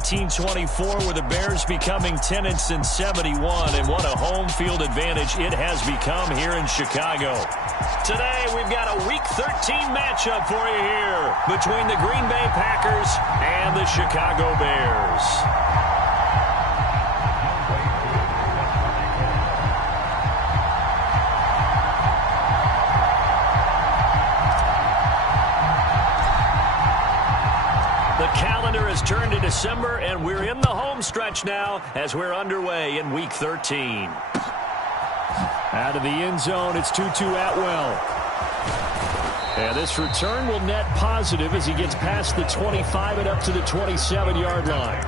1924 with the Bears becoming 10-71, and what a home field advantage it has become here in Chicago. Today, we've got a Week 13 matchup for you here between the Green Bay Packers and the Chicago Bears. Has turned to December, and we're in the home stretch now as we're underway in Week 13. Out of the end zone, it's Tutu Atwell. And this return will net positive as he gets past the 25 and up to the 27-yard line.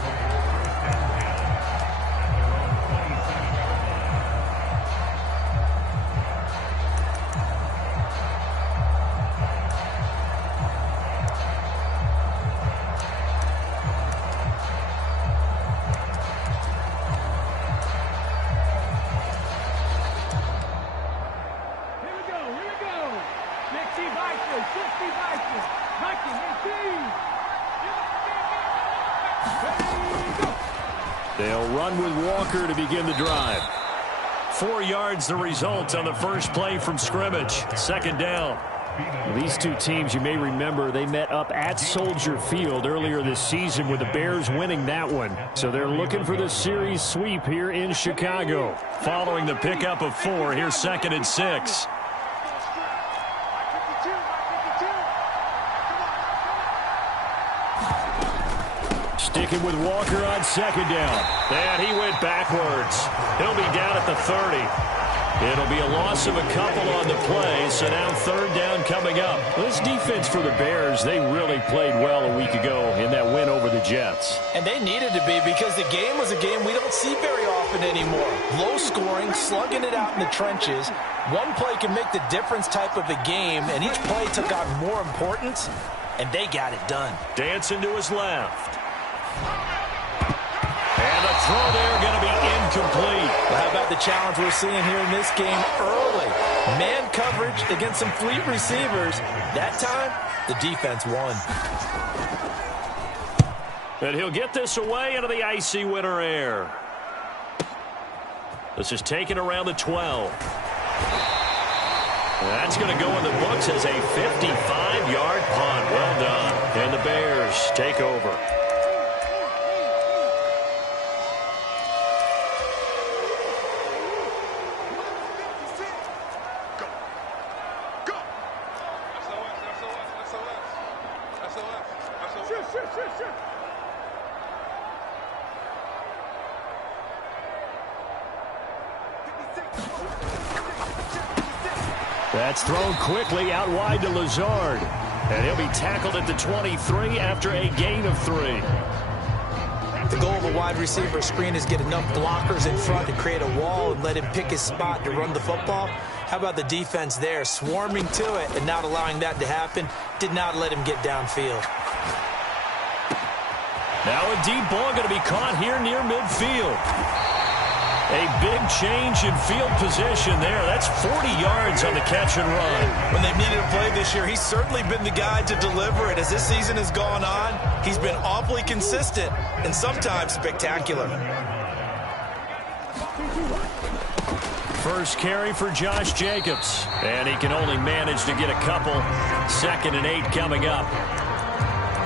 They'll run with Walker to begin the drive. 4 yards the result on the first play from scrimmage. Second down. These two teams, you may remember, they met up at Soldier Field earlier this season with the Bears winning that one. So they're looking for the series sweep here in Chicago. Following the pickup of 4, here's 2nd and 6. Sticking with Walker on second down. And he went backwards. He'll be down at the 30. It'll be a loss of a couple on the play, so now third down coming up. This defense for the Bears, they really played well a week ago in that win over the Jets. And they needed to be, because the game was a game we don't see very often anymore. Low scoring, slugging it out in the trenches. One play can make the difference type of a game, and each play took on more importance, and they got it done. Dancing to his left. And the throw there going to be incomplete. Well, how about the challenge we're seeing here in this game early? Man coverage against some fleet receivers. That time, the defense won. And he'll get this away into the icy winter air. This is taken around the 12. That's going to go in the books as a 55-yard punt. Well done. And the Bears take over. That's thrown quickly out wide to Lazard. And he'll be tackled at the 23 after a gain of 3. The goal of a wide receiver screen is get enough blockers in front to create a wall and let him pick his spot to run the football. How about the defense there, swarming to it and not allowing that to happen? Did not let him get downfield. Now a deep ball going to be caught here near midfield. A big change in field position there. That's 40 yards on the catch and run. When they've needed a play this year, he's certainly been the guy to deliver it. As this season has gone on, he's been awfully consistent and sometimes spectacular. First carry for Josh Jacobs. And he can only manage to get a couple. 2nd and 8 coming up.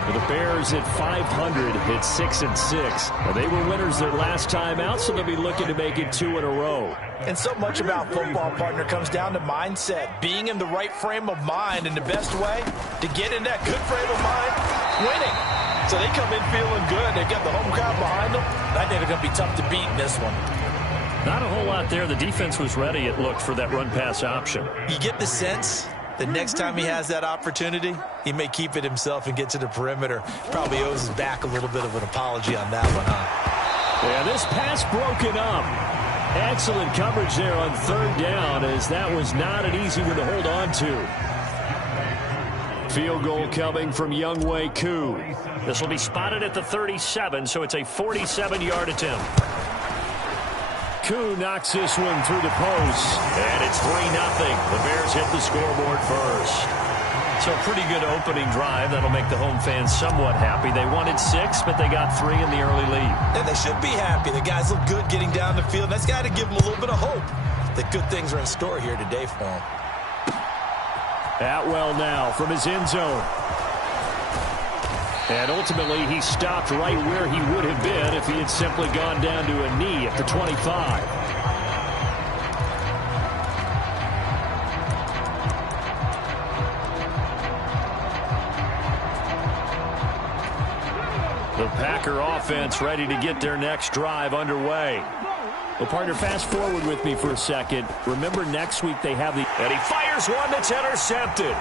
The Bears at 500 hit 6-6. Well, they were winners their last time out, so they'll be looking to make it 2 in a row. And so much about football, partner, comes down to mindset. Being in the right frame of mind, and the best way to get in that good frame of mind, winning. So they come in feeling good. They've got the home crowd behind them. And I think they're going to be tough to beat in this one. Not a whole lot there. The defense was ready, it looked, for that run-pass option. You get the sense the next time he has that opportunity, he may keep it himself and get to the perimeter. Probably owes his back a little bit of an apology on that one, huh? Yeah, this pass broken up. Excellent coverage there on third down, as that was not an easy one to hold on to. Field goal coming from Younghoe Koo. This will be spotted at the 37, so it's a 47-yard attempt. Koo knocks this one through the post. And it's 3-0. The Bears hit the scoreboard first. So a pretty good opening drive. That'll make the home fans somewhat happy. They wanted 6, but they got 3 in the early lead. And they should be happy. The guys look good getting down the field. That's got to give them a little bit of hope that good things are in store here today for them. Atwell now from his end zone. And ultimately, he stopped right where he would have been if he had simply gone down to a knee at the 25. The Packer offense ready to get their next drive underway. Well, partner, fast forward with me for a second. Remember, next week they have the... And he fires one that's intercepted.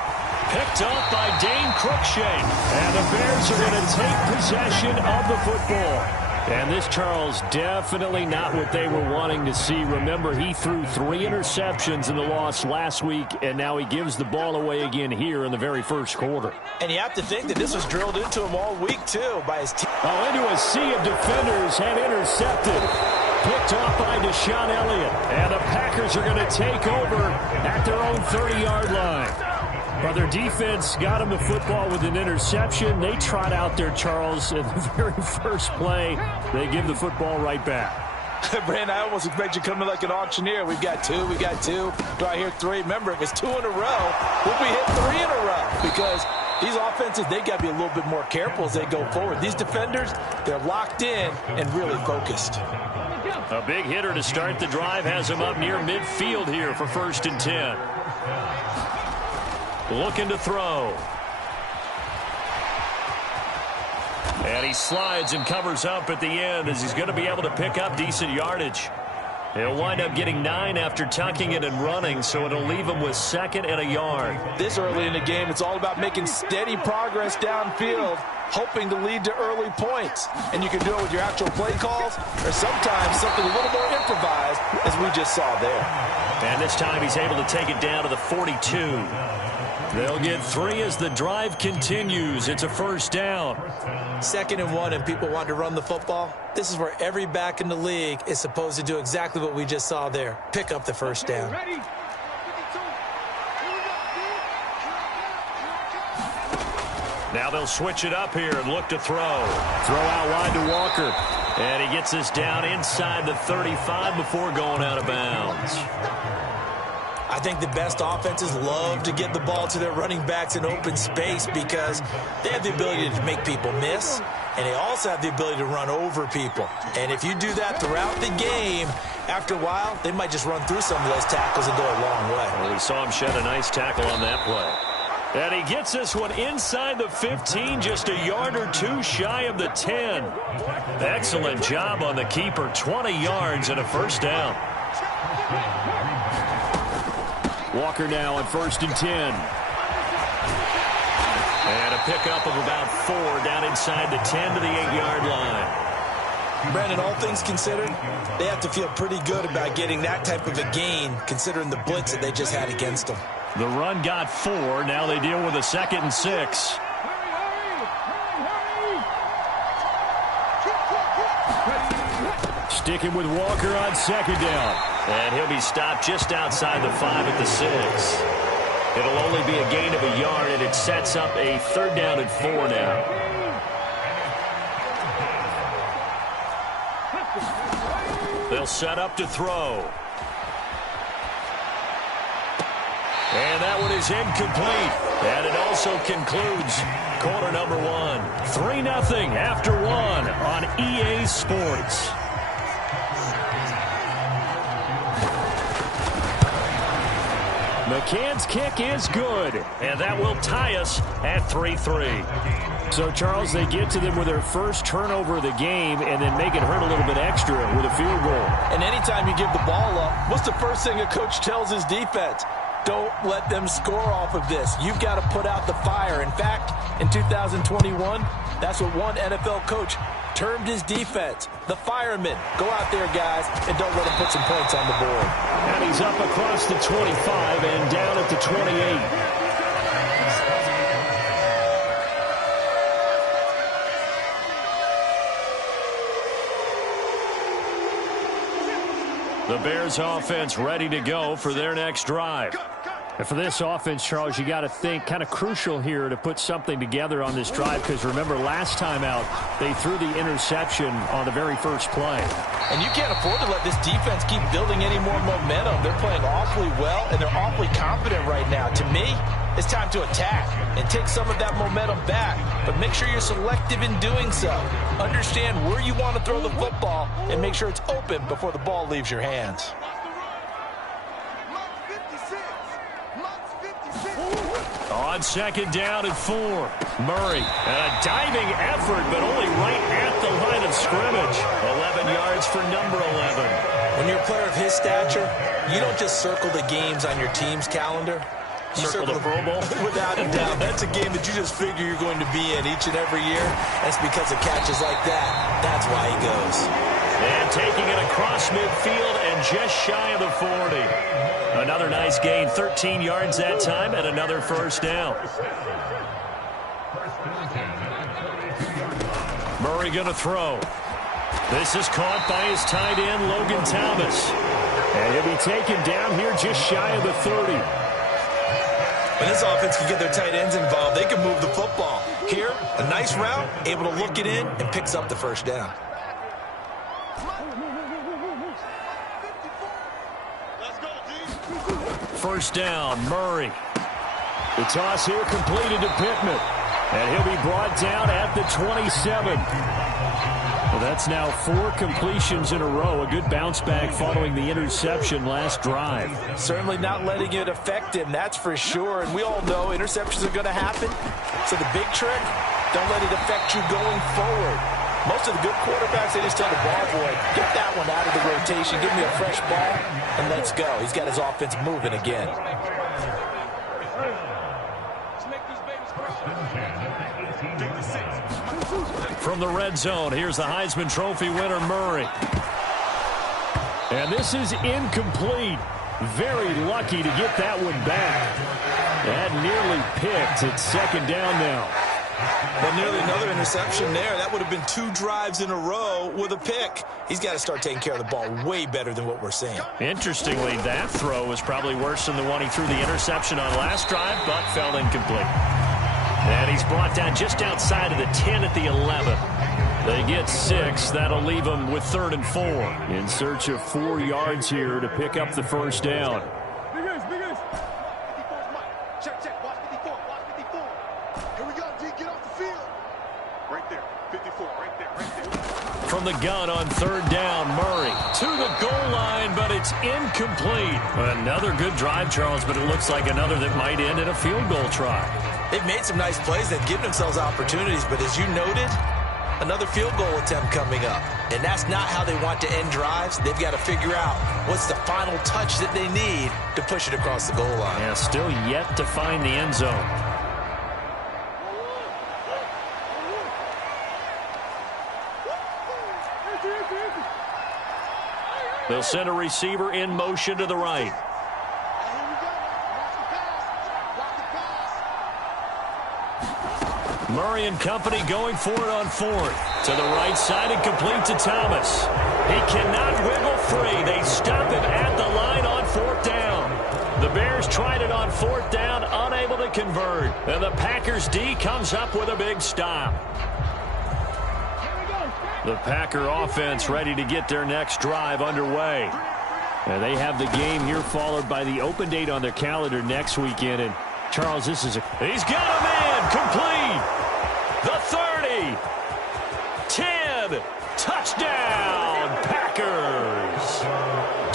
Picked up by Dane Cruikshank. And the Bears are going to take possession of the football. And this, Charles, definitely not what they were wanting to see. Remember, he threw 3 interceptions in the loss last week, and now he gives the ball away again here in the very first quarter. And you have to think that this was drilled into him all week, too, by his team. Oh, into a sea of defenders and intercepted. Picked off by Deshaun Elliott. And the Packers are going to take over at their own 30-yard line. But their defense got him the football with an interception. They trot out there, Charles, in the very first play. They give the football right back. Brandon, I almost expect you coming like an auctioneer. We've got 2, we got 2. Do I hear 3? Remember, if it's 2 in a row, we'll be hit 3 in a row. Because these offenses, they got to be a little bit more careful as they go forward. These defenders, they're locked in and really focused. A big hitter to start the drive has him up near midfield here for 1st and 10. Looking to throw. And he slides and covers up at the end as he's going to be able to pick up decent yardage. He'll wind up getting 9 after tucking it and running, so it'll leave him with 2nd and a yard. This early in the game, it's all about making steady progress downfield, hoping to lead to early points. And you can do it with your actual play calls or sometimes something a little more improvised, as we just saw there. And this time he's able to take it down to the 42. They'll get 3 as the drive continues. It's a 1st down. 2nd and 1, and people want to run the football. This is where every back in the league is supposed to do exactly what we just saw there. Pick up the 1st down. Now they'll switch it up here and look to throw. Throw out wide to Walker. And he gets this down inside the 35 before going out of bounds. I think the best offenses love to get the ball to their running backs in open space because they have the ability to make people miss, and they also have the ability to run over people. And if you do that throughout the game, after a while, they might just run through some of those tackles and go a long way. Well, we saw him shed a nice tackle on that play. And he gets this one inside the 15, just a yard or 2 shy of the 10. Excellent job on the keeper, 20 yards and a 1st down. Walker now on 1st and 10. And a pickup of about 4 down inside the 10 to the 8-yard line. Brandon, all things considered, they have to feel pretty good about getting that type of a gain considering the blitz that they just had against them. The run got 4. Now they deal with a 2nd and 6. Sticking with Walker on 2nd down. And he'll be stopped just outside the 5 at the 6. It'll only be a gain of a yard, and it sets up a 3rd down and 4 now. They'll set up to throw. And that one is incomplete. And it also concludes quarter number 1. 3-0 after 1 on EA Sports. McCann's kick is good, and that will tie us at 3-3. So, Charles, they get to them with their first turnover of the game and then make it hurt a little bit extra with a field goal. And anytime you give the ball up, what's the first thing a coach tells his defense? Don't let them score off of this. You've got to put out the fire. In fact, in 2021, that's what one NFL coach termed his defense, the firemen. Go out there, guys, and don't let them put some points on the board. And he's up across the 25 and down at the 28. The Bears offense ready to go for their next drive. And for this offense, Charles, you got to think kind of crucial here to put something together on this drive, because remember last time out they threw the interception on the very first play. And you can't afford to let this defense keep building any more momentum. They're playing awfully well, and they're awfully confident right now. To me, it's time to attack and take some of that momentum back, but make sure you're selective in doing so. Understand where you want to throw the football and make sure it's open before the ball leaves your hands. On second down and 4. Murray, and a diving effort, but only right at the line of scrimmage. 11 yards for number 11. When you're a player of his stature, you don't just circle the games on your team's calendar. You circle the Pro Bowl? Without a doubt. That's a game that you just figure you're going to be in each and every year. That's because of catches like that. That's why he goes. And taking it across midfield and just shy of the 40. Another nice gain, 13 yards that time, and another first down. Murray going to throw. This is caught by his tight end, Logan Thomas. And he'll be taken down here just shy of the 30. When this offense can get their tight ends involved, they can move the football. Here, a nice route, able to look it in, and picks up the first down. First down, Murray. The toss here completed to Pittman. And he'll be brought down at the 27. Well, that's now 4 completions in a row. A good bounce back following the interception last drive. Certainly not letting it affect him, that's for sure. And we all know interceptions are going to happen. So the big trick, don't let it affect you going forward. Most of the good quarterbacks, they just tell the ball boy, get that one out of the rotation, give me a fresh ball, and let's go. He's got his offense moving again. From the red zone, here's the Heisman Trophy winner, Murray. And this is incomplete. Very lucky to get that one back. That nearly picked. It's second down now. Well, nearly another interception there. That would have been 2 drives in a row with a pick. He's got to start taking care of the ball way better than what we're seeing. Interestingly, that throw was probably worse than the one he threw the interception on last drive, but fell incomplete. And he's brought down just outside of the 10 at the 11. They get 6. That'll leave them with 3rd and 4. In search of 4 yards here to pick up the first down. From the gun on 3rd down, Murray to the goal line, but it's incomplete. Another good drive, Charles, but it looks like another that might end in a field goal try. They've made some nice plays. They've given themselves opportunities, but as you noted, another field goal attempt coming up. And that's not how they want to end drives. They've got to figure out what's the final touch that they need to push it across the goal line. Yeah, still yet to find the end zone. They'll send a receiver in motion to the right. Murray and company going for it on 4th. To the right side and complete to Thomas. He cannot wiggle free. They stop him at the line on 4th down. The Bears tried it on 4th down, unable to convert. And the Packers D comes up with a big stop. The Packer offense ready to get their next drive underway. And they have the game here followed by the open date on their calendar next weekend. And Charles, this is he's got a man complete. The 30. 10. Touchdown, Packers.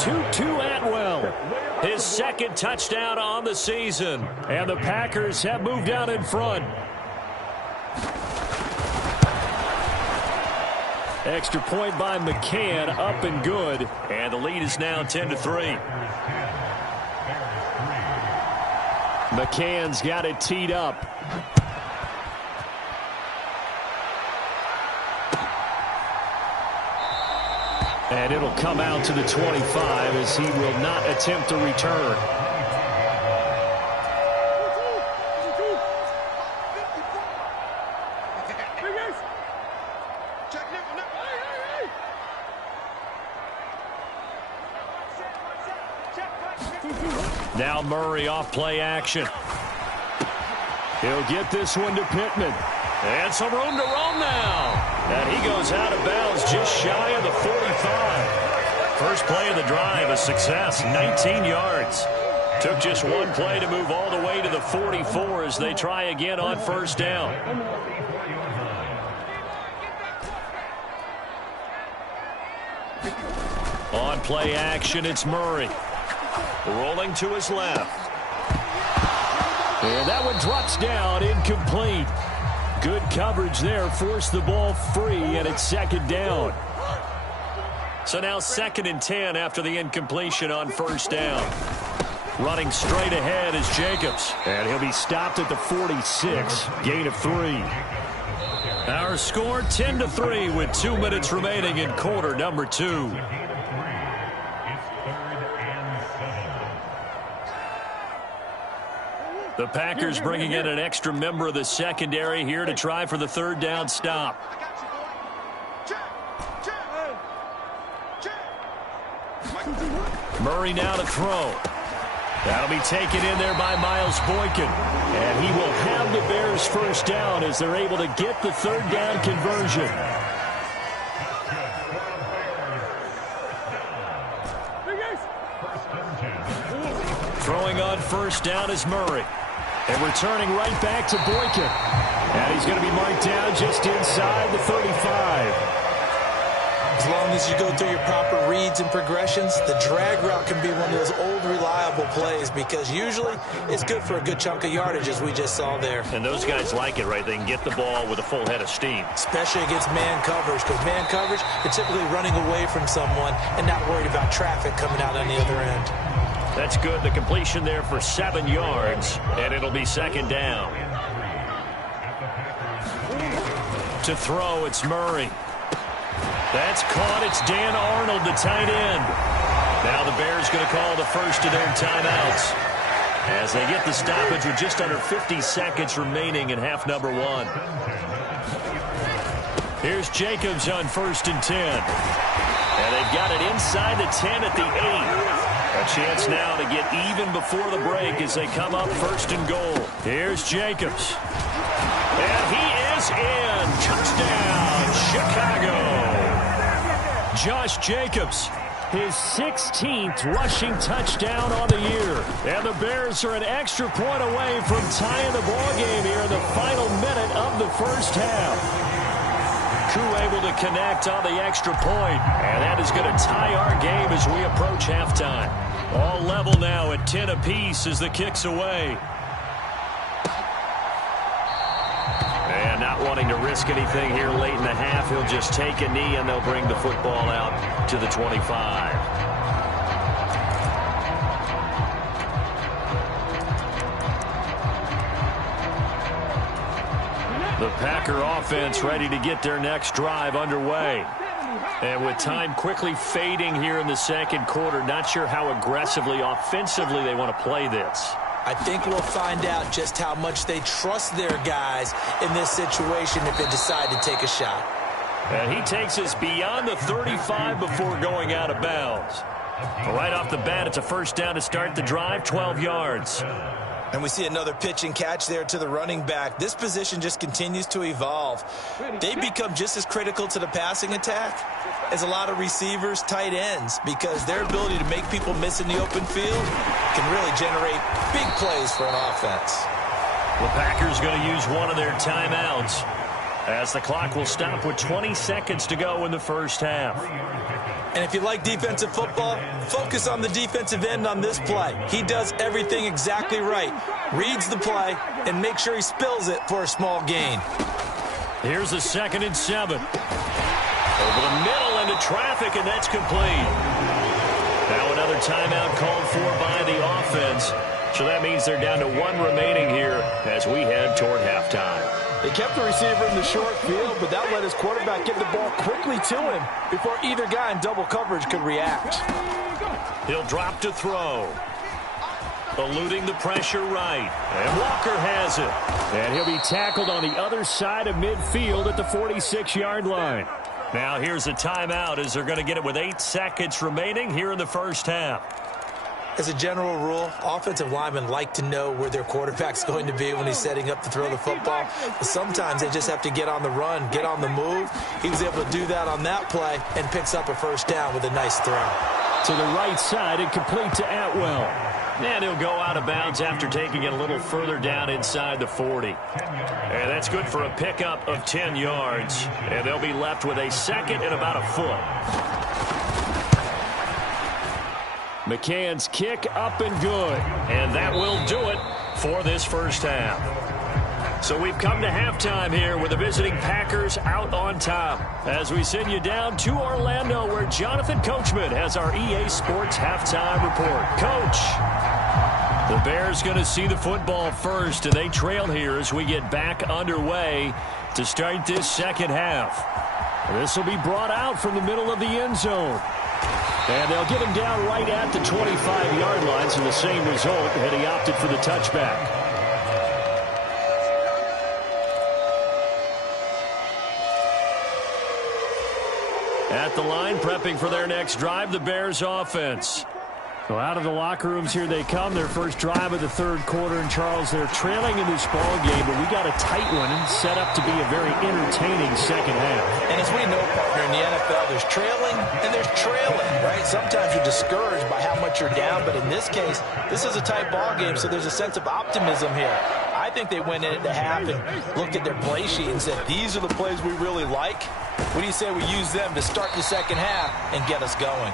Tutu Atwell. His 2nd touchdown on the season. And the Packers have moved out in front. Extra point by McCann, up and good. And the lead is now 10-3. McCann's got it teed up. And it'll come out to the 25 as he will not attempt to return. Now Murray off play action. He'll get this one to Pittman. And some room to roam now. And he goes out of bounds just shy of the 45. First play of the drive, a success, 19 yards. Took just one play to move all the way to the 44 as they try again on first down. On play action, it's Murray. Rolling to his left. And that one drops down, incomplete. Good coverage there, forced the ball free, and it's second down. So now 2nd and 10 after the incompletion on first down. Running straight ahead is Jacobs. And he'll be stopped at the 46, gain of 3. Our score 10-3 with 2 minutes remaining in quarter number 2. The Packers bringing in an extra member of the secondary here to try for the 3rd down stop. Murray now to throw. That'll be taken in there by Miles Boykin. And he will have the Bears first down as they're able to get the 3rd down conversion. Throwing on first down is Murray. And returning right back to Boykin. And he's going to be marked down just inside the 35. As long as you go through your proper reads and progressions, the drag route can be one of those old reliable plays because usually it's good for a good chunk of yardage as we just saw there. And those guys like it, right? They can get the ball with a full head of steam. Especially against man coverage because man coverage, they're typically running away from someone and not worried about traffic coming out on the other end. That's good. The completion there for 7 yards, and it'll be second down. To throw, it's Murray. That's caught. It's Dan Arnold, the tight end. Now the Bears going to call the first of their timeouts as they get the stoppage with just under 50 seconds remaining in half number 1. Here's Jacobs on 1st and 10. And they've got it inside the 10 at the 8. A chance now to get even before the break as they come up 1st and goal. Here's Jacobs. And he is in. Touchdown, Chicago. Josh Jacobs, his 16th rushing touchdown on the year. And the Bears are an extra point away from tying the ball game here in the final minute of the first half. Koo able to connect on the extra point, and that is going to tie our game as we approach halftime. All level now at 10 apiece as the kick's away. And not wanting to risk anything here late in the half, he'll just take a knee and they'll bring the football out to the 25. The Packer offense ready to get their next drive underway. And with time quickly fading here in the second quarter, not sure how aggressively, offensively they want to play this. I think we'll find out just how much they trust their guys in this situation if they decide to take a shot. And he takes us beyond the 35 before going out of bounds. Right off the bat, it's a first down to start the drive, 12 yards. And we see another pitch and catch there to the running back. This position just continues to evolve. They become just as critical to the passing attack as a lot of receivers, tight ends, because their ability to make people miss in the open field can really generate big plays for an offense. The Packers going to use one of their timeouts as the clock will stop with 20 seconds to go in the first half. And if you like defensive football, focus on the defensive end on this play. He does everything exactly right. Reads the play and makes sure he spills it for a small gain. Here's a 2nd and 7. Over the middle into traffic, and that's complete. Now another timeout called for by the offense. So that means they're down to 1 remaining here as we head toward halftime. They kept the receiver in the short field, but that let his quarterback get the ball quickly to him before either guy in double coverage could react. He'll drop to throw. Eluding the pressure right. And Walker has it. And he'll be tackled on the other side of midfield at the 46-yard line. Now here's a timeout as they're going to get it with 8 seconds remaining here in the first half. As a general rule, offensive linemen like to know where their quarterback's going to be when he's setting up to throw the football. But sometimes they just have to get on the run, get on the move. He was able to do that on that play and picks up a first down with a nice throw. To the right side and complete to Atwell. And he'll go out of bounds after taking it a little further down inside the 40. And that's good for a pickup of 10 yards. And they'll be left with a second and about a foot. McCann's kick up and good. And that will do it for this first half. So we've come to halftime here with the visiting Packers out on top. As we send you down to Orlando, where Jonathan Coachman has our EA Sports halftime report. Coach, the Bears going to see the football first, and they trail here as we get back underway to start this second half. This will be brought out from the middle of the end zone. And they'll get him down right at the 25-yard line, so the same result, and he opted for the touchback. At the line, prepping for their next drive, the Bears offense. So out of the locker rooms here they come, their first drive of the third quarter. And Charles, they're trailing in this ball game, but we got a tight one and set up to be a very entertaining second half. And as we know, partner, in the NFL, there's trailing and there's trailing, right? Sometimes you're discouraged by how much you're down, but in this case, this is a tight ball game, so there's a sense of optimism here. I think they went into half and looked at their play sheet and said, these are the plays we really like. What do you say we use them to start the second half and get us going?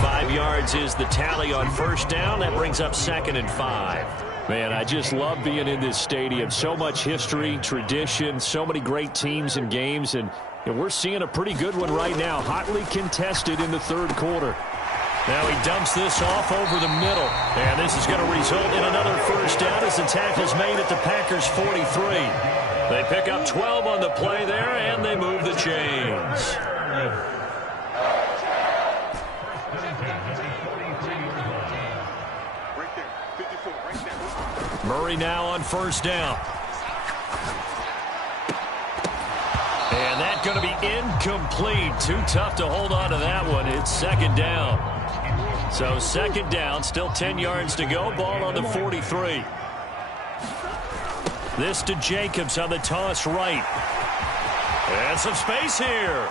5 yards is the tally on first down. That brings up 2nd and 5. Man, I just love being in this stadium. So much history, tradition, so many great teams and games, and we're seeing a pretty good one right now, hotly contested in the third quarter. Now he dumps this off over the middle, and this is going to result in another first down as the tackle's made at the Packers' 43. They pick up 12 on the play there, and they move the chains. Murray now on first down. And that's going to be incomplete. Too tough to hold on to that one. It's second down. So second down, still 10 yards to go. Ball on the 43. This to Jacobs on the toss right. And some space here.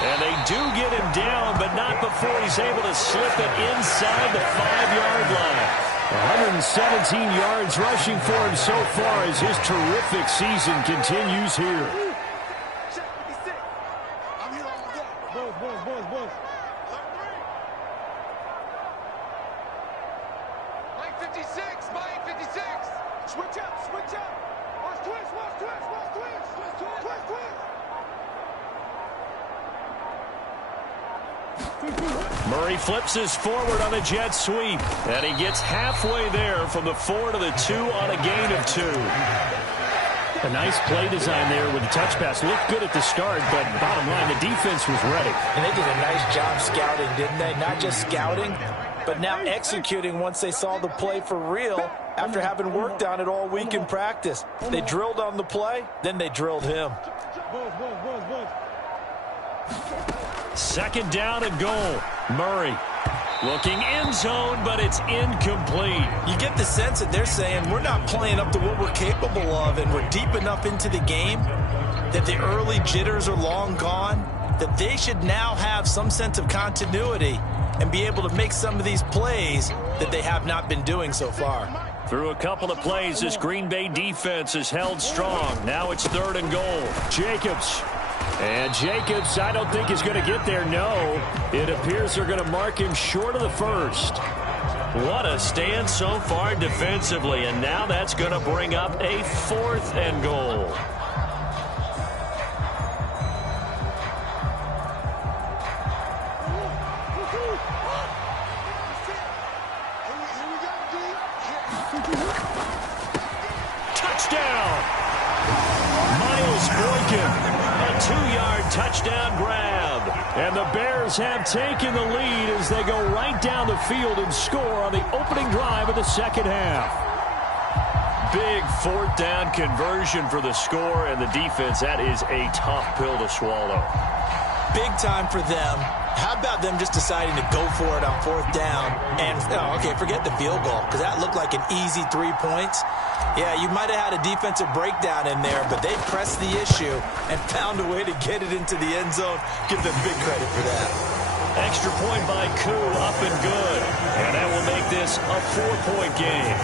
And they do get him down, but not before he's able to slip it inside the 5-yard line. 117 yards rushing for him so far as his terrific season continues here. Mike 56, Mike 56. Switch up, switch up. Watch twist, watch twist, watch twist, twist, twist, twist, twist. Murray flips his forward on a jet sweep, and he gets halfway there from the 4 to the 2 on a gain of 2. A nice play design there with the touch pass. Looked good at the start, but bottom line, the defense was ready. And they did a nice job scouting, didn't they? Not just scouting, but now executing once they saw the play for real after having worked on it all week in practice. They drilled on the play, then they drilled him. Second down and goal. Murray looking end zone, but it's incomplete. You get the sense that they're saying we're not playing up to what we're capable of, and we're deep enough into the game that the early jitters are long gone, that they should now have some sense of continuity and be able to make some of these plays that they have not been doing so far. Through a couple of plays, this Green Bay defense is held strong. Now it's 3rd and goal. Jacobs. And Jacobs, I don't think is going to get there. No, it appears they're going to mark him short of the first. What a stand so far defensively, and now that's going to bring up a 4th and goal. Touchdown! Miles Boykin. A 2-yard touchdown grab. And the Bears have taken the lead as they go right down the field and score on the opening drive of the second half. Big 4th down conversion for the score, and the defense, that is a tough pill to swallow. Big time for them. How about them just deciding to go for it on 4th down? And, okay, forget the field goal, because that looked like an easy 3 points. Yeah, you might have had a defensive breakdown in there, but they pressed the issue and found a way to get it into the end zone. Give them big credit for that. Extra point by Koo, up and good. And that will make this a 4-point game.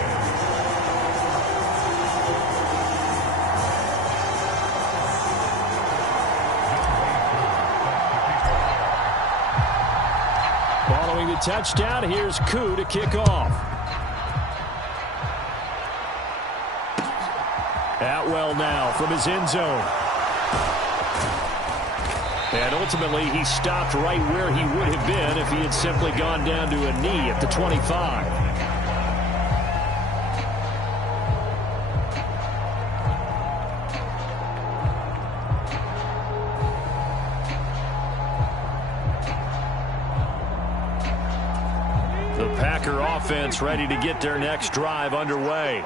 Following the touchdown, here's Koo to kick off. Atwell now from his end zone. And ultimately, he stopped right where he would have been if he had simply gone down to a knee at the 25. The Packer offense ready to get their next drive underway.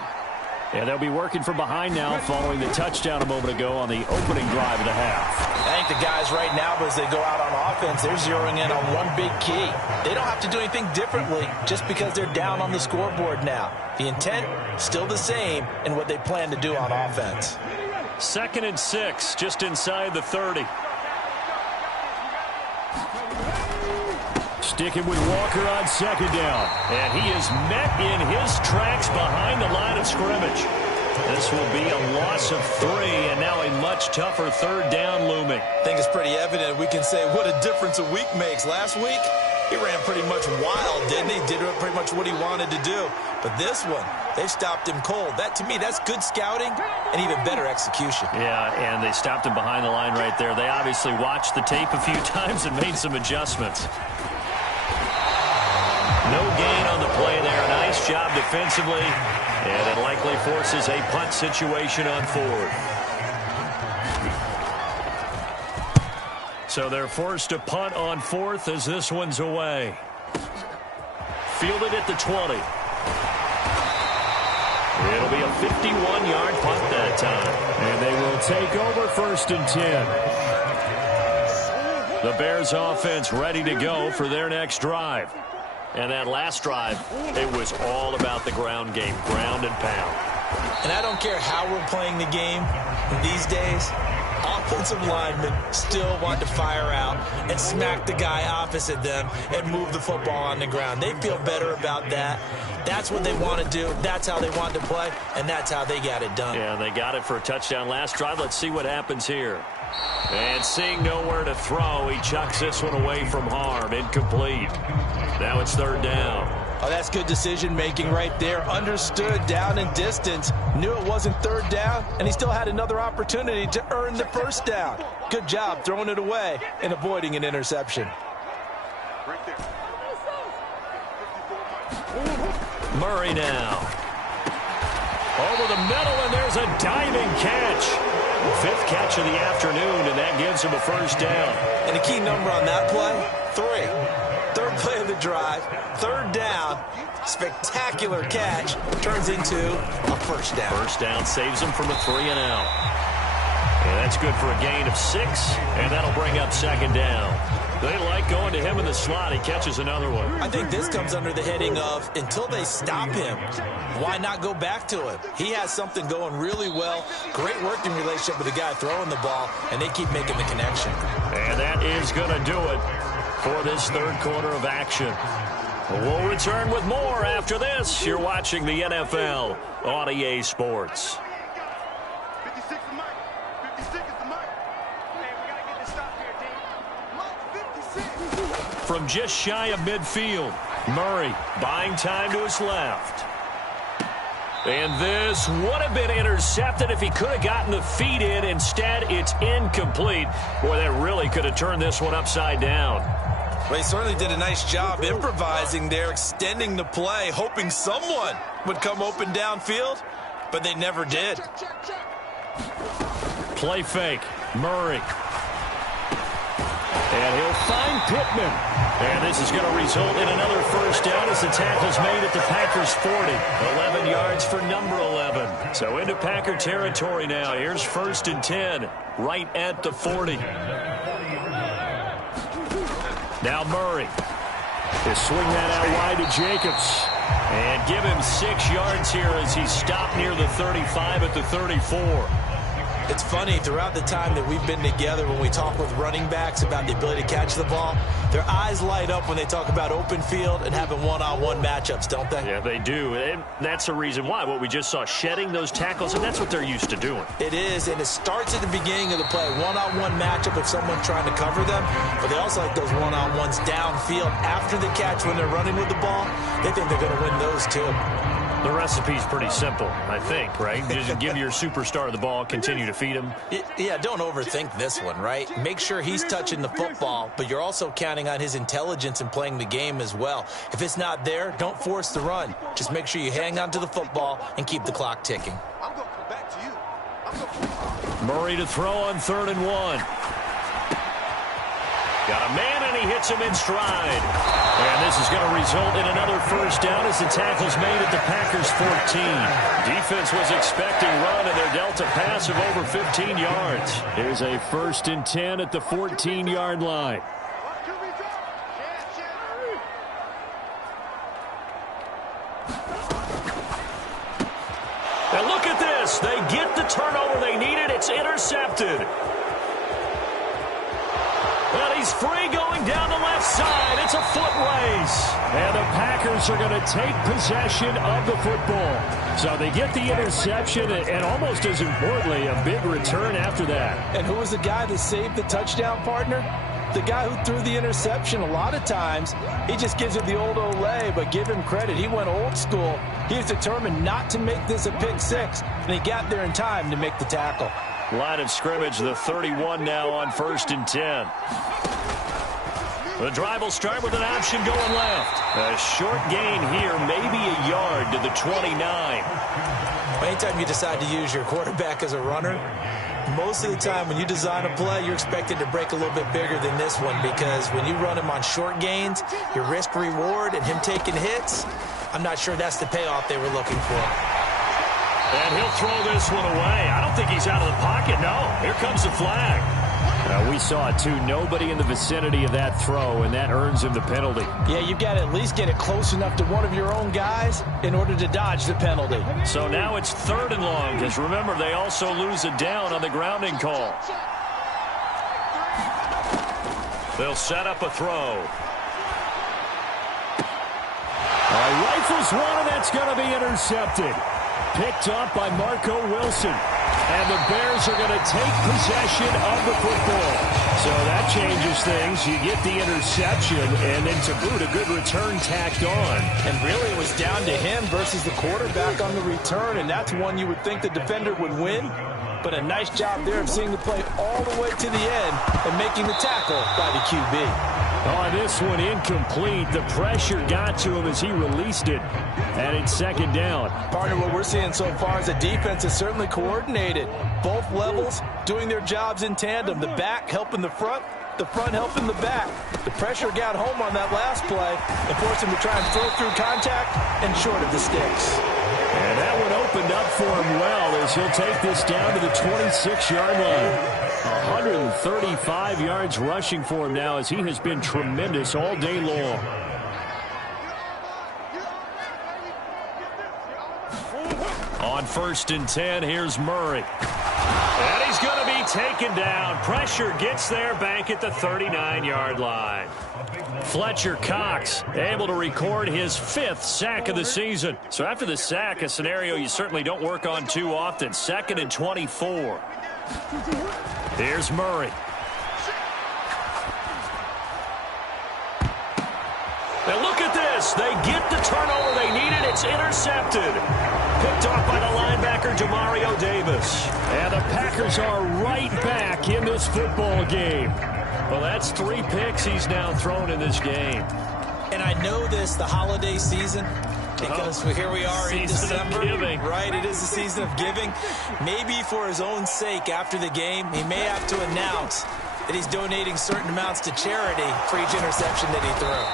And they'll be working from behind now following the touchdown a moment ago on the opening drive of the half. I think the guys right now, as they go out on offense, they're zeroing in on one big key. They don't have to do anything differently just because they're down on the scoreboard now. The intent, still the same in what they plan to do on offense. 2nd and 6, just inside the 30. Sticking with Walker on 2nd down. And he is met in his tracks behind the line of scrimmage. This will be a loss of 3, and now a much tougher 3rd down looming. I think it's pretty evident. We can say what a difference a week makes. Last week, he ran pretty much wild, didn't he? Did pretty much what he wanted to do. But this one, they stopped him cold. That, to me, that's good scouting and even better execution. Yeah, and they stopped him behind the line right there. They obviously watched the tape a few times and made some adjustments. No gain on the play there. Nice job defensively. And it likely forces a punt situation on 4th. So they're forced to punt on 4th as this one's away. Fielded at the 20. It'll be a 51-yard punt that time. And they will take over 1st and 10. The Bears offense ready to go for their next drive. And that last drive, it was all about the ground game, ground and pound. And I don't care how we're playing the game these days, offensive linemen still want to fire out and smack the guy opposite them and move the football on the ground. They feel better about that. That's what they want to do. That's how they want to play, and that's how they got it done. Yeah, they got it for a touchdown last drive. Let's see what happens here. And seeing nowhere to throw, he chucks this one away from harm. Incomplete. Now it's 3rd down. Oh, that's good decision-making right there. Understood down and distance. Knew it wasn't 3rd down, and he still had another opportunity to earn the 1st down. Good job throwing it away and avoiding an interception. Murray now. Over the middle, and there's a diving catch. 5th catch of the afternoon, and that gives him a 1st down. And the key number on that play, 3. 3rd play of the drive, 3rd down, spectacular catch, turns into a 1st down. 1st down saves him from a 3-and-out. And that's good for a gain of 6, and that'll bring up 2nd down. They like going to him in the slot. He catches another one. I think this comes under the heading of until they stop him, why not go back to him? He has something going really well. Great working relationship with the guy throwing the ball, and they keep making the connection. And that is going to do it for this 3rd quarter of action. We'll return with more after this. You're watching the NFL on EA Sports. 56 is Mike. 56 is the Mike. Hey, we got to get this stop here, team. Mike, 56. From just shy of midfield, Murray buying time to his left. And this would have been intercepted if he could have gotten the feet in. Instead, it's incomplete. Boy, that really could have turned this one upside down. Well, he certainly did a nice job improvising there, extending the play, hoping someone would come open downfield, but they never did. Play fake, Murray. And he'll find Pittman. And this is going to result in another 1st down as the tackle's made at the Packers' 40. 11 yards for number 11. So into Packer territory now. Here's 1st and 10, right at the 40. Now Murray. He'll swing that out wide to Jacobs. And give him 6 yards here as he's stopped near the 35 at the 34. It's funny, throughout the time that we've been together, when we talk with running backs about the ability to catch the ball, their eyes light up when they talk about open field and having one-on-one matchups, don't they? Yeah, they do. And that's the reason why. What we just saw, shedding those tackles, and that's what they're used to doing. It is, and it starts at the beginning of the play. One-on-one matchup if someone's trying to cover them, but they also like those one-on-ones downfield after the catch when they're running with the ball. They think they're going to win those too. The recipe's pretty simple, I think, right? Just give your superstar the ball, continue to feed him. Yeah, don't overthink this one, right? Make sure he's touching the football, but you're also counting on his intelligence in playing the game as well. If it's not there, don't force the run. Just make sure you hang on to the football and keep the clock ticking. I'm going to come back to you. Murray to throw on 3rd and 1. Got a man, and he hits him in stride. And this is going to result in another first down as the tackle's made at the Packers' 14. Defense was expecting run, and they're dealt a pass of over 15 yards. Here's a 1st and 10 at the 14-yard line. And look at this. They get the turnover they needed. It's intercepted. But he's free going down the left side. It's a foot race. And the Packers are going to take possession of the football. So they get the interception and almost as importantly, a big return after that. And who was the guy that saved the touchdown, partner? The guy who threw the interception. A lot of times, he just gives it the old Olay, but give him credit. He went old school. He was determined not to make this a pick six, and he got there in time to make the tackle. Line of scrimmage, the 31 now on 1st and 10. The drive will start with an option going left. A short gain here, maybe a yard to the 29. Anytime you decide to use your quarterback as a runner, most of the time when you design a play, you're expected to break a little bit bigger than this one, because when you run him on short gains, your risk-reward and him taking hits, I'm not sure that's the payoff they were looking for. And he'll throw this one away. I don't think he's out of the pocket. No, here comes the flag. We saw it, too. Nobody in the vicinity of that throw, and that earns him the penalty. Yeah, you've got to at least get it close enough to one of your own guys in order to dodge the penalty. So now it's 3rd and long, because remember, they also lose it down on the grounding call. They'll set up a throw. Rifles one, and that's going to be intercepted. Picked up by Marco Wilson. And the Bears are going to take possession of the football. So that changes things. You get the interception, and then to boot, a good return tacked on. And really, it was down to him versus the quarterback on the return, and that's one you would think the defender would win. But a nice job there of seeing the play all the way to the end and making the tackle by the QB. Oh, this one incomplete. The pressure got to him as he released it. And it's 2nd down. Partner, what we're seeing so far is the defense is certainly coordinated. Both levels doing their jobs in tandem. The back helping the front helping the back. The pressure got home on that last play and forced him to try and throw through contact and short of the sticks. And that one opened up for him well as he'll take this down to the 26-yard line. 135 yards rushing for him now as he has been tremendous all day long. On 1st and 10, here's Murray. And he's going to be taken down. Pressure gets there back at the 39-yard line. Fletcher Cox able to record his 5th sack of the season. So after the sack, a scenario you certainly don't work on too often. 2nd and 24. Here's Murray. Now look at this. They get the turnover they needed. It's intercepted. Picked off by the linebacker, Demario Davis. And the Packers are right back in this football game. Well, that's 3 picks he's now thrown in this game. And I know this, the holiday season, because here we are in December, right? It is the season of giving. Maybe for his own sake after the game, he may have to announce that he's donating certain amounts to charity for each interception that he threw.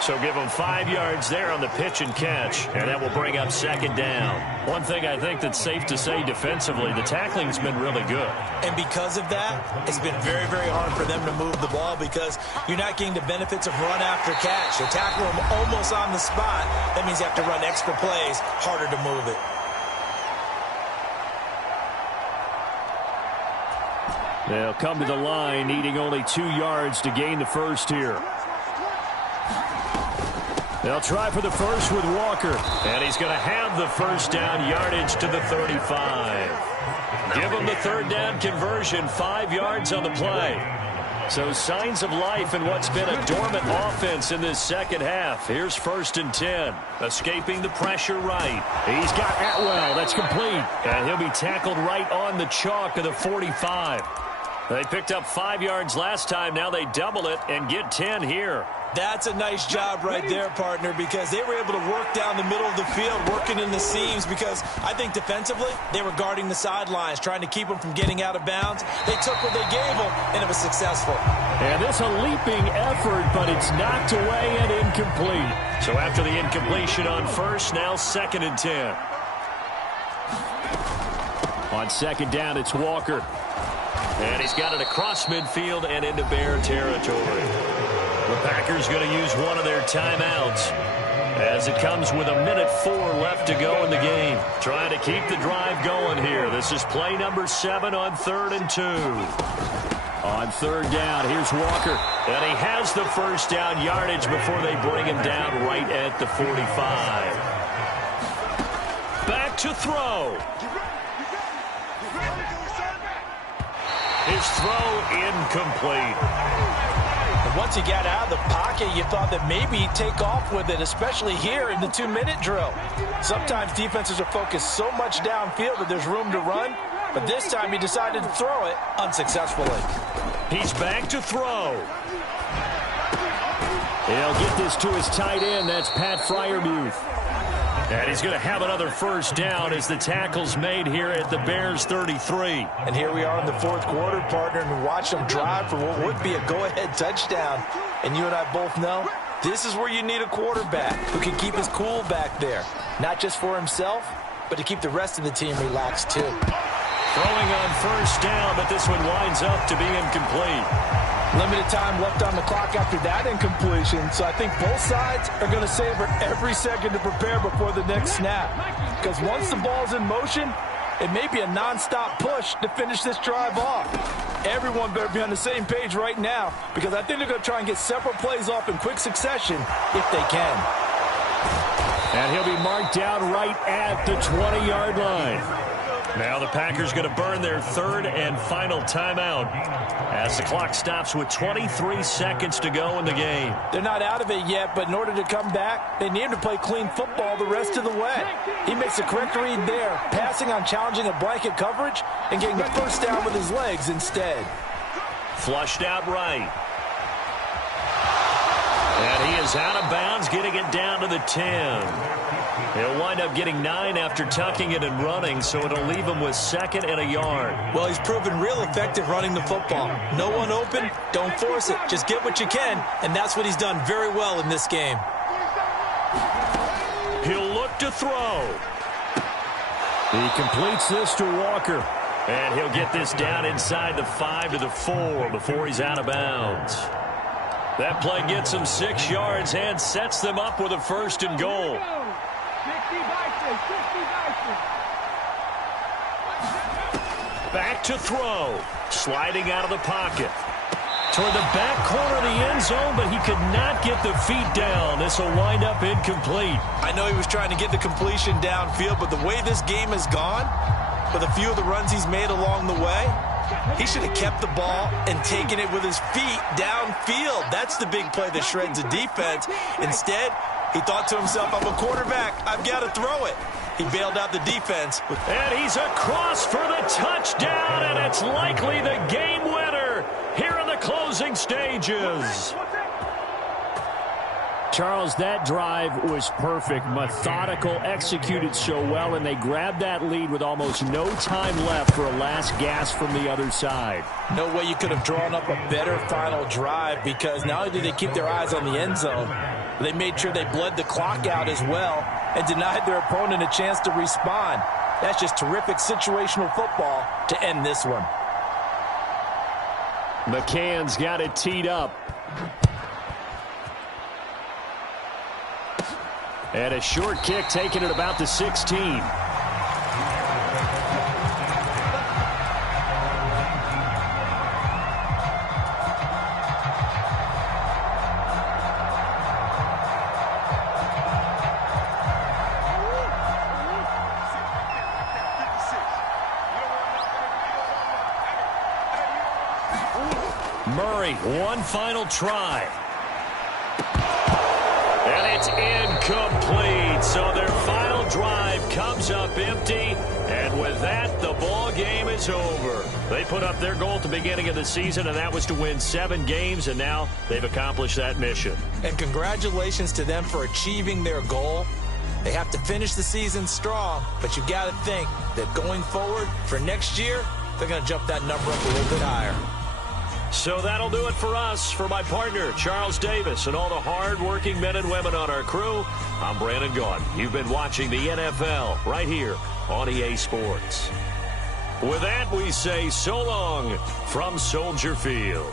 So give them 5 yards there on the pitch and catch, and that will bring up second down. One thing I think that's safe to say defensively, the tackling's been really good. And because of that, it's been very, very hard for them to move the ball because you're not getting the benefits of run after catch. They tackle them almost on the spot. That means you have to run extra plays, harder to move it. They'll come to the line, needing only 2 yards to gain the first here. They'll try for the first with Walker. And he's going to have the first down, yardage to the 35. Give him the third down conversion, 5 yards on the play. So signs of life in what's been a dormant offense in this second half. Here's 1st and 10. Escaping the pressure right. He's got Atwell. That's complete. And he'll be tackled right on the chalk of the 45. They picked up 5 yards last time. Now they double it and get 10 here. That's a nice job right there, partner, because they were able to work down the middle of the field, working in the seams, because I think defensively they were guarding the sidelines, trying to keep them from getting out of bounds. They took what they gave them, and it was successful. And this a leaping effort, but it's knocked away and incomplete. So after the incompletion on first, now 2nd and 10. On second down, it's Walker. And he's got it across midfield and into Bear territory. The Packers going to use one of their timeouts as it comes with 1:04 left to go in the game. Trying to keep the drive going here. This is play number 7 on 3rd and 2. On 3rd down, here's Walker. And he has the first down yardage before they bring him down right at the 45. Back to throw. His throw incomplete. And once he got out of the pocket, you thought that maybe he'd take off with it, especially here in the 2-minute drill. Sometimes defenses are focused so much downfield that there's room to run, but this time he decided to throw it unsuccessfully. He's back to throw. He'll get this to his tight end. That's Pat Freiermuth. And he's going to have another first down as the tackle's made here at the Bears 33. And here we are in the 4th quarter, partner, and watch them drive for what would be a go-ahead touchdown. And you and I both know this is where you need a quarterback who can keep his cool back there. Not just for himself, but to keep the rest of the team relaxed too. Throwing on first down, but this one winds up to be incomplete. Limited time left on the clock after that incompletion, so I think both sides are going to savor every second to prepare before the next snap. Because once the ball's in motion, it may be a non-stop push to finish this drive off. Everyone better be on the same page right now, because I think they're going to try and get several plays off in quick succession if they can. And he'll be marked down right at the 20-yard line. Now the Packers going to burn their 3rd and final timeout as the clock stops with 23 seconds to go in the game. They're not out of it yet, but in order to come back, they need to play clean football the rest of the way. He makes the correct read there, passing on challenging a blanket coverage and getting the first down with his legs instead. Flushed out right. And he is out of bounds, getting it down to the 10. He'll wind up getting 9 after tucking it and running, so it'll leave him with 2nd and a yard. Well, he's proven real effective running the football. No one open, don't force it. Just get what you can, and that's what he's done very well in this game. He'll look to throw. He completes this to Walker. And he'll get this down inside the 5 to the 4 before he's out of bounds. That play gets him 6 yards and sets them up with a 1st and goal. Back to throw. Sliding out of the pocket. Toward the back corner of the end zone, but he could not get the feet down. This will wind up incomplete. I know he was trying to get the completion downfield, but the way this game has gone, with a few of the runs he's made along the way, he should have kept the ball and taken it with his feet downfield. That's the big play that shreds the defense. Instead, he thought to himself, I'm a quarterback. I've got to throw it. He bailed out the defense. And he's across for the touchdown, and it's likely the game winner here in the closing stages. Charles, that drive was perfect, methodical, executed so well, and they grabbed that lead with almost no time left for a last gasp from the other side. No way you could have drawn up a better final drive, because not only did they keep their eyes on the end zone, They made sure they bled the clock out as well and denied their opponent a chance to respond. That's just terrific situational football to end this one. McCann's got it teed up. And a short kick taken at about the 16. Murray, one final try. And it's incomplete. So their final drive comes up empty. And with that, the ball game is over. They put up their goal at the beginning of the season, and that was to win 7 games, and now they've accomplished that mission. And congratulations to them for achieving their goal. They have to finish the season strong, but you got to think that going forward for next year, they're going to jump that number up a little bit higher. So that'll do it for us. For my partner, Charles Davis, and all the hard-working men and women on our crew, I'm Brandon Gaudin. You've been watching the NFL right here on EA Sports. With that, we say so long from Soldier Field.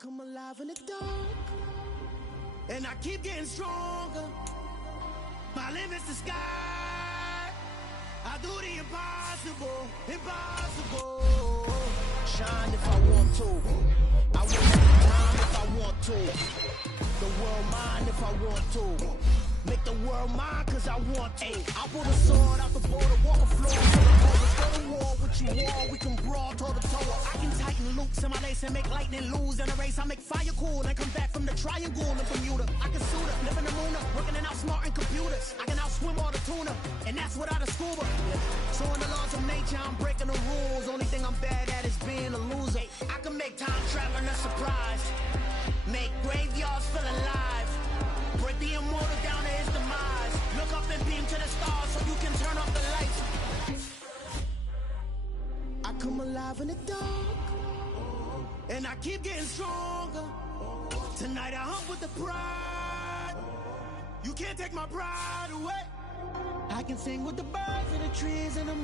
Come alive in the dark, and I keep getting stronger. My limit's the sky. I do the impossible, impossible. Shine if I want to. I want time if I want to. The world mine if I want to. Make the world mine cause I want to. I pull the sword out the border, walk a floor. Go to war with you all, we can brawl toe to toe. I can tighten loops in my lace and make lightning lose in a race. I make fire cool and come back from the triangle in Bermuda. I can suit up, live in the moon up, working and outsmarting computers. I can outswim all the tuna, and that's without a scuba. So in the laws of nature, I'm breaking the rules. Only thing I'm bad at is being a loser. I can make time traveling a surprise. Make graveyards feel alive. Break the immortal down to his demise. Look up and beam to the stars so you can turn off the lights. I come alive in the dark, and I keep getting stronger. Tonight I hunt with the pride. You can't take my pride away. I can sing with the birds and the trees and the